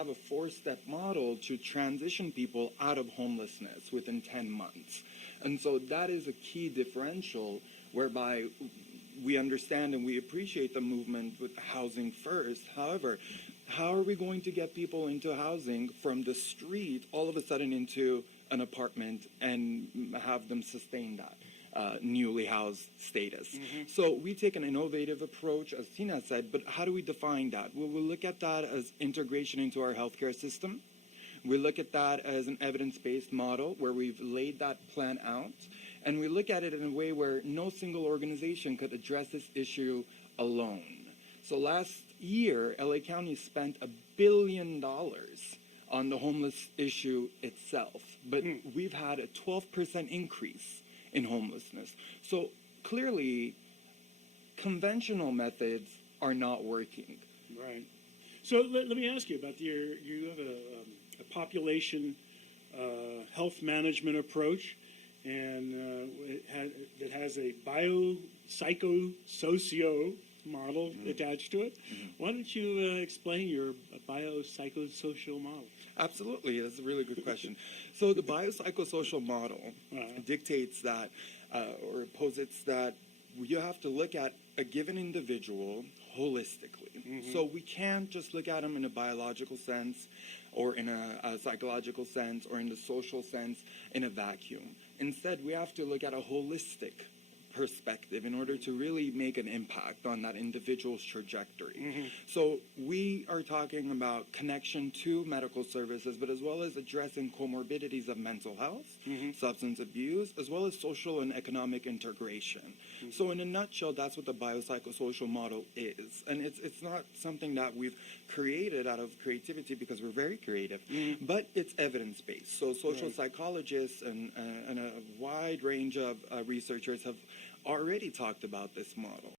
have a 4-step model to transition people out of homelessness within 10 months. And so that is a key differential whereby we understand and we appreciate the movement with housing first. However, how are we going to get people into housing from the street all of a sudden into an apartment and have them sustain that newly housed status? So we take an innovative approach, as Tina said, but how do we define that? Well, we'll look at that as integration into our healthcare system. We look at that as an evidence-based model where we've laid that plan out. And we look at it in a way where no single organization could address this issue alone. So last year, LA County spent $1 billion on the homeless issue itself. But we've had a 12% increase in homelessness. So clearly, conventional methods are not working. Right. So let me ask you about you have a population health management approach, and it has a biopsychosocial model attached to it. Why don't you explain your biopsychosocial model? Absolutely, that's a really good question. So the biopsychosocial model dictates that, or posits that you have to look at a given individual holistically. So we can't just look at them in a biological sense, or in a psychological sense, or in the social sense, in a vacuum. Instead, we have to look at a holistic perspective in order to really make an impact on that individual's trajectory. So we are talking about connection to medical services, but as well as addressing comorbidities of mental health, substance abuse, as well as social and economic integration. So in a nutshell, that's what the biopsychosocial model is. And it's not something that we've created out of creativity because we're very creative, but it's evidence-based. So social psychologists and a wide range of researchers have already talked about this model.